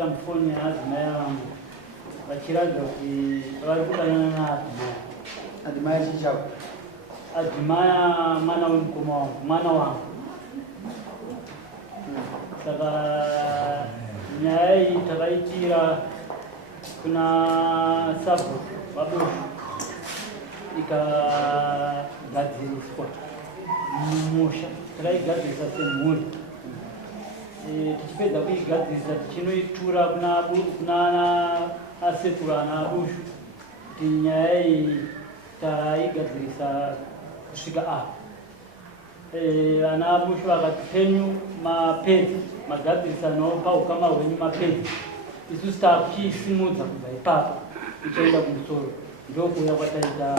akamfoni azimai vangu vachiratidza kuti vari kudanana Adimaya chichako. adzimaya mwana wemukoma wangu mwana wangu. Saka nyaya iyi takaitira kuna sabhuku vaboshu ikagadziriswa mumusha, takaigadzirisa semhuri. Tichipedza kuigadzirisa tichinoitura kuna asekuru ana abushu kuti nyaya iyi taigadzirisa kusvika apa. Ana abushu vakati penyu mapedzi magadzirisanawo paukama hwenyu mapedzi, isusu takuchisimudza kubva ipapo ichienda kumusoro. Ndokuya kwataita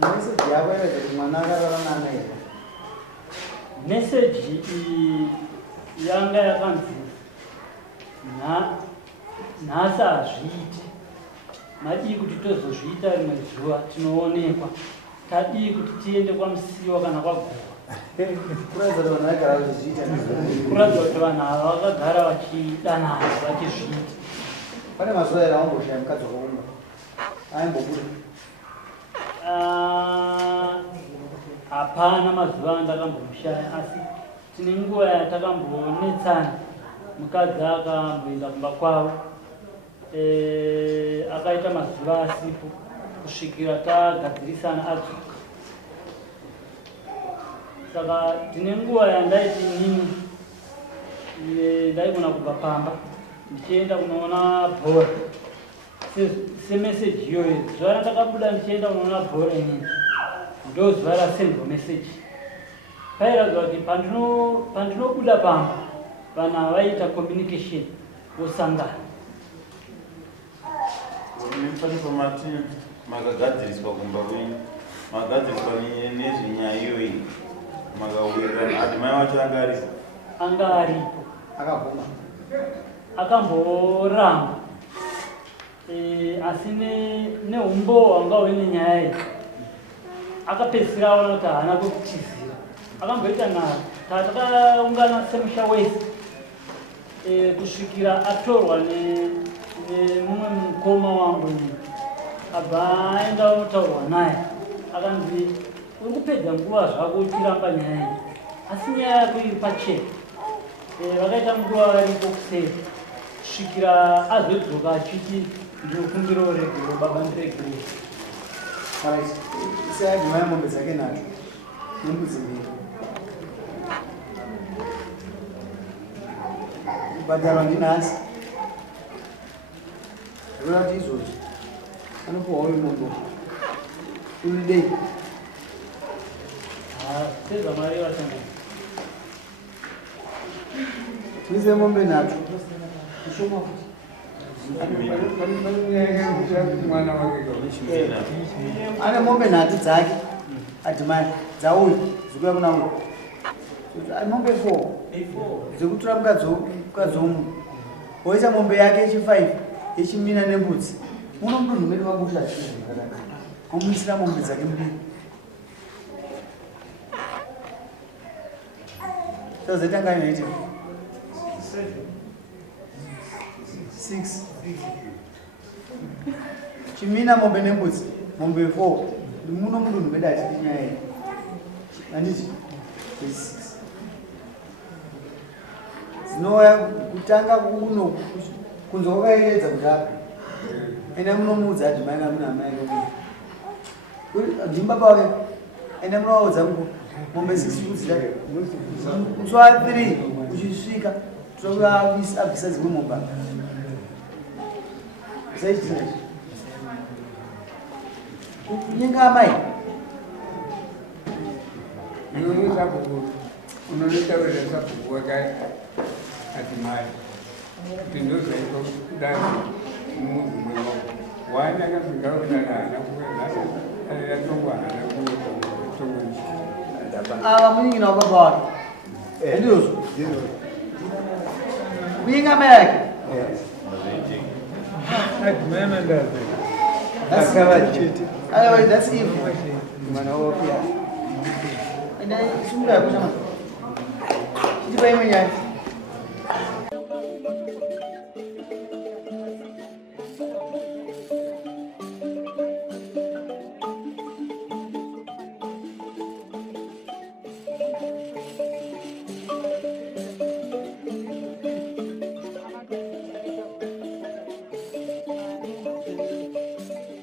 meseji yako inoita kuti mwana akararana here. Meseji iyi yanga yakanzi nhasi hazviiti, madii kuti tozozviita rimwe zuva tinoonekwa, tadii kuti tiende kwamusiwa kana kwaguva. Kuratidza kuti vanhu vagara vachizviita. Kuratidza kuti vanhu ava vakagara vachidanana vachizviita. Pane mazuva here aumboshaya mukadzi wakaumba aimbobuda? Hapana mazuva andakambomushaya, asi tine nguva yatakambonetsana. Mukadzi akamboenda kumba kwavo, akaita mazuva asipo kusvikira tagadzirisana adzoka. Saka tine nguva yandaiti inini ndaigona kubva pamba ndichienda kunoona bhora semeseji iyoyo. Zuva randakabuda ndichienda kunoona bhora inini ndo zuva rasendwa meseji. Pairadzwa kuti pandinobuda pamba vanhu avaita communication vosangana. Pane pamati makagadziriswa kumba kwenyu, makagadziriswa nezvenyaya iyoyi, makawirirana. Adimai wacho anga aripo? Anga aripo, Akabvuma. akamboramba, asi neumbo hwanga hune nyaya iyi akapedzisira aona kuti haana kwekutizira. Akamboita nharo takaungana semusha wese kusvikira atorwa nemumwe mukoma wangu abva aenda unotaurwa naye, akanzi uri kupedza nguva zvako uchiramba nyaya iyi, asi nyaya yako iri pachena. Vakaita nguva varipo kuseri kusvikira azodzoka achiti ndinokumbira uregero baba ndiregere. Seadimaya mombe dzake nadzo nembudzi mbiri kubhadharwa ndinhasi. Zvoda kuti izvozvi anopuhwa uyu mombe uri dei. Sezvamareva tanga Tuize mombe nadzo kushoma futi ane mombe nhatu dzake adimai dzauyu dzikuya kuna uyu mombe 4 dzekutura mukadzi womu woisa mombe yake yechi5 yechimina nembudzi. Muno mudunhu medu mabuta achizvikadaka omuisira mombe dzake mbiri. Tozoita ngani noiti 6 chimina mombe nembudzi mombe 4 muno mudunhu medu achiti nyaya iyi handiti 6 zvinouya kutanga kuno kunze kwakaiedza kudaka ende munomuudza adimai kamuna amai ndimba pake ende munovaudza mombe 6 kudzida musi wa 3 uchisvika abvisa dzimwe momba zaichitinachi kunyenga amai unonitaurira sabhuku wakaadimai kuti ndozaito kudai munhu mwewo wani akasvika kudana hana kuatongwa hana kutongonisha ava munyingina wababa wake ndizvo kunyinga amai yake otherwise that's evil. Mwana wapia. Ina sumura ya kusema. Chiti pa imwe nyati.